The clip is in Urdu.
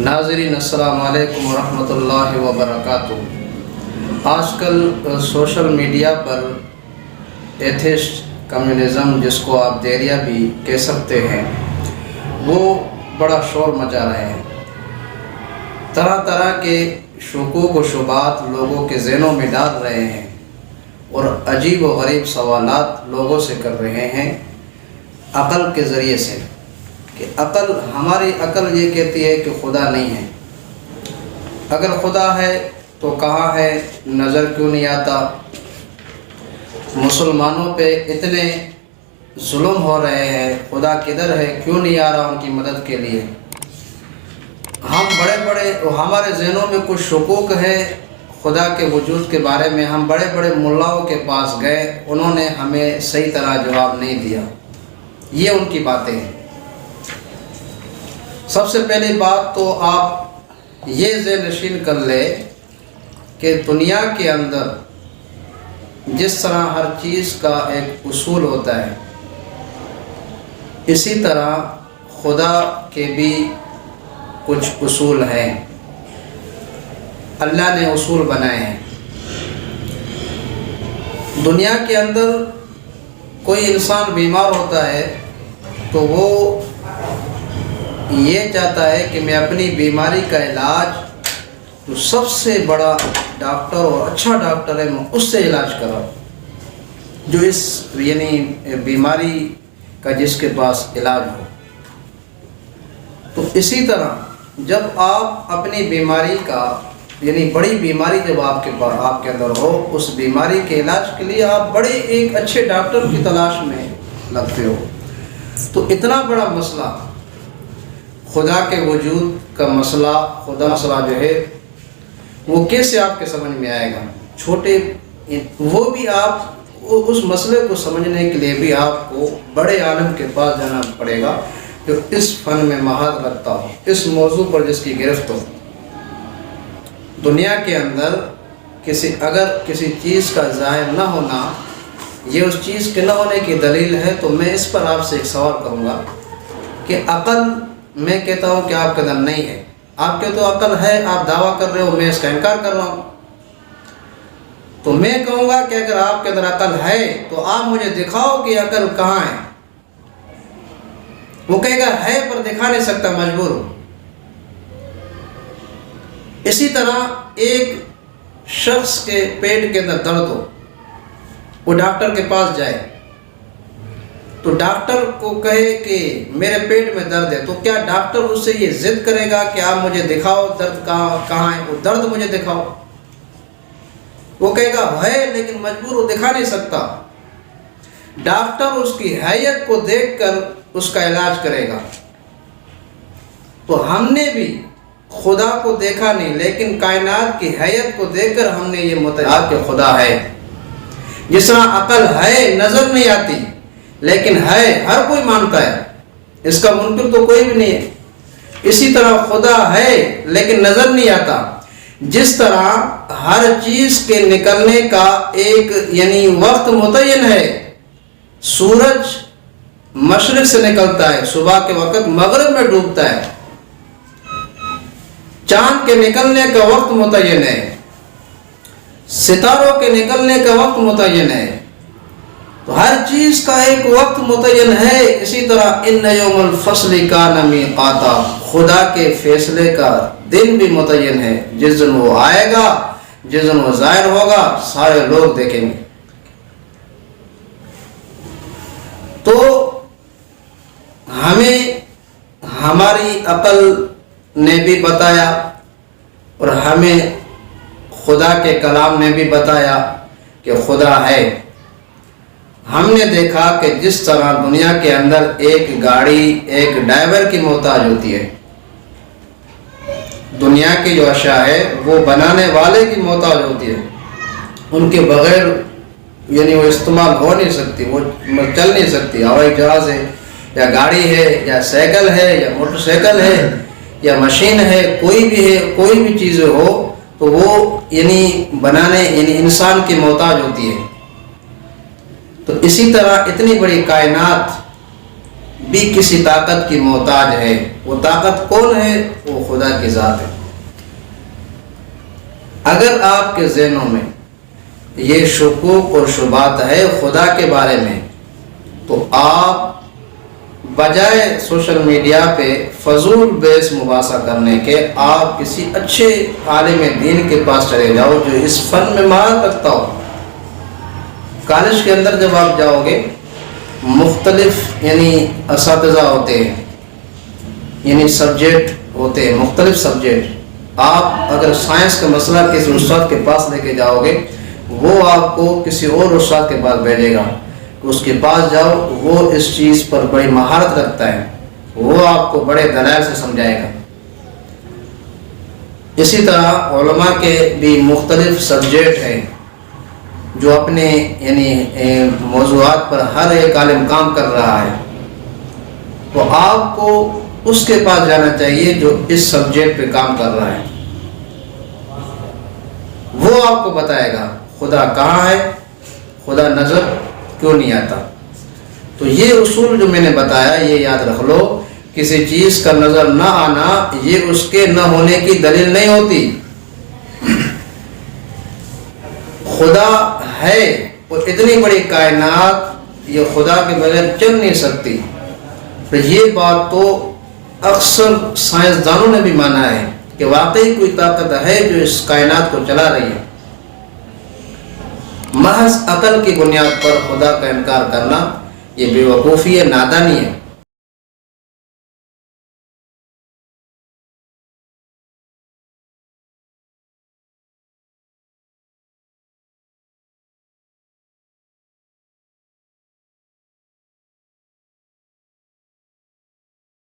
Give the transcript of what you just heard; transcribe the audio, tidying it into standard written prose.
ناظرین السلام علیکم ورحمۃ اللہ وبرکاتہ۔ آج کل سوشل میڈیا پر ایتھسٹ کمیونزم، جس کو آپ دیریا بھی کہہ سکتے ہیں، وہ بڑا شور مچا رہے ہیں۔ طرح طرح کے شکوک و شبہات لوگوں کے ذہنوں میں ڈال رہے ہیں اور عجیب و غریب سوالات لوگوں سے کر رہے ہیں عقل کے ذریعے سے، کہ ہماری عقل یہ کہتی ہے کہ خدا نہیں ہے۔ اگر خدا ہے تو کہاں ہے؟ نظر کیوں نہیں آتا؟ مسلمانوں پہ اتنے ظلم ہو رہے ہیں، خدا کدھر ہے؟ کیوں نہیں آ رہا ان کی مدد کے لیے؟ ہمارے ذہنوں میں کچھ شکوک ہے خدا کے وجود کے بارے میں۔ ہم بڑے بڑے ملاؤں کے پاس گئے، انہوں نے ہمیں صحیح طرح جواب نہیں دیا۔ یہ ان کی باتیں ہیں۔ سب سے پہلی بات تو آپ یہ ذہن نشین کر لیں کہ دنیا کے اندر جس طرح ہر چیز کا ایک اصول ہوتا ہے، اسی طرح خدا کے بھی کچھ اصول ہیں۔ اللہ نے اصول بنائے ہیں۔ دنیا کے اندر کوئی انسان بیمار ہوتا ہے تو وہ یہ چاہتا ہے کہ میں اپنی بیماری کا علاج جو سب سے بڑا ڈاکٹر اور اچھا ڈاکٹر ہے میں اس سے علاج کراؤں، جو اس بیماری کا جس کے پاس علاج ہو۔ تو اسی طرح جب آپ اپنی بیماری کا بڑی بیماری جب آپ کے اندر ہو، اس بیماری کے علاج کے لیے آپ بڑے ایک اچھے ڈاکٹر کی تلاش میں لگتے ہو۔ تو اتنا بڑا مسئلہ، خدا کے وجود کا مسئلہ، مسئلہ جو ہے وہ کیسے آپ کے سمجھ میں آئے گا؟ وہ بھی آپ اس مسئلے کو سمجھنے کے لیے بھی آپ کو بڑے عالم کے پاس جانا پڑے گا جو اس فن میں مہارت رکھتا ہو، اس موضوع پر جس کی گرفت ہو۔ دنیا کے اندر اگر کسی چیز کا ظاہر نہ ہونا یہ اس چیز کے نہ ہونے کی دلیل ہے، تو میں اس پر آپ سے ایک سوال کروں گا کہ عقل، میں کہتا ہوں کہ آپ کے اندر نہیں ہے، آپ کے تو عقل ہے، آپ دعویٰ کر رہے ہو، میں اس کا انکار کر رہا ہوں، تو میں کہوں گا کہ اگر آپ کے اندر عقل ہے تو آپ مجھے دکھاؤ کہ عقل کہاں ہے۔ وہ کہے گا ہے پر دکھا نہیں سکتا، مجبور ہوں۔ اسی طرح ایک شخص کے پیٹ کے اندر درد ہو، وہ ڈاکٹر کے پاس جائے تو ڈاکٹر کو کہے کہ میرے پیٹ میں درد ہے، تو کیا ڈاکٹر اس سے یہ ضد کرے گا کہ آپ مجھے دکھاؤ درد کہاں ہے؟ وہ درد مجھے دکھاؤ۔ وہ کہے گا ہے لیکن مجبور وہ دکھا نہیں سکتا۔ ڈاکٹر اس کی حیت کو دیکھ کر اس کا علاج کرے گا۔ تو ہم نے بھی خدا کو دیکھا نہیں، لیکن کائنات کی حیت کو دیکھ کر ہم نے یہ متعین کہ خدا ہے۔ جس طرح عقل ہے، نظر نہیں آتی لیکن ہے، ہر کوئی مانتا ہے، اس کا منکر تو کوئی بھی نہیں ہے۔ اسی طرح خدا ہے لیکن نظر نہیں آتا۔ جس طرح ہر چیز کے نکلنے کا ایک وقت متعین ہے، سورج مشرق سے نکلتا ہے، صبح کے وقت مغرب میں ڈوبتا ہے، چاند کے نکلنے کا وقت متعین ہے، ستاروں کے نکلنے کا وقت متعین ہے، تو ہر چیز کا ایک وقت متعین ہے۔ اسی طرح ان یوم الفصل کان میقاتا، خدا کے فیصلے کا دن بھی متعین ہے، جس دن وہ آئے گا، جس دن وہ ظاہر ہوگا، سارے لوگ دیکھیں گے۔ تو ہمیں ہماری عقل نے بھی بتایا اور ہمیں خدا کے کلام نے بھی بتایا کہ خدا ہے۔ ہم نے دیکھا کہ جس طرح دنیا کے اندر ایک گاڑی ایک ڈرائیور کی محتاج ہوتی ہے، دنیا کی جو اشیاء ہے وہ بنانے والے کی محتاج ہوتی ہے، ان کے بغیر وہ استعمال ہو نہیں سکتی، وہ چل نہیں سکتی۔ ہوائی جہاز ہے یا گاڑی ہے یا سائیکل ہے یا موٹر سائیکل ہے یا مشین ہے، کوئی بھی چیز ہو تو وہ بنانے انسان کی محتاج ہوتی ہے۔ تو اسی طرح اتنی بڑی کائنات بھی کسی طاقت کی محتاج ہے. وہ طاقت کون ہے؟ وہ خدا کی ذات ہے. اگر آپ کے ذہنوں میں یہ شکوک اور شبہات ہے خدا کے بارے میں، تو آپ بجائے سوشل میڈیا پہ فضول بحث مباحثہ کرنے کے آپ کسی اچھے عالم دین کے پاس چلے جاؤ جو اس فن میں مہارت رکھتا ہو. کالج کے اندر جب آپ جاؤ گے، مختلف اساتذہ ہوتے ہیں، سبجیکٹ ہوتے ہیں، مختلف سبجیکٹ. آپ اگر سائنس کا مسئلہ کسی استاد کے پاس لے کے جاؤ گے، وہ آپ کو کسی اور استاد کے پاس بھیجے گا کہ اس کے پاس جاؤ، وہ اس چیز پر بڑی مہارت رکھتا ہے، وہ آپ کو بڑے دلائل سے سمجھائے گا. اسی طرح علماء کے بھی مختلف سبجیکٹ ہیں جو اپنے موضوعات پر ہر ایک عالم کام کر رہا ہے. تو آپ کو اس کے پاس جانا چاہیے جو اس سبجیکٹ پہ کام کر رہا ہے. وہ آپ کو بتائے گا خدا کہاں ہے، خدا نظر کیوں نہیں آتا. تو یہ اصول جو میں نے بتایا یہ یاد رکھ لو. کسی چیز کا نظر نہ آنا یہ اس کے نہ ہونے کی دلیل نہیں ہوتی. خدا ہے، اور اتنی بڑی کائنات یہ خدا کے بغیر چل نہیں سکتی. تو یہ بات تو اکثر سائنسدانوں نے بھی مانا ہے کہ واقعی کوئی طاقت ہے جو اس کائنات کو چلا رہی ہے. محض عقل کی بنیاد پر خدا کا انکار کرنا یہ بے وقوفی ہے، نادانی ہے.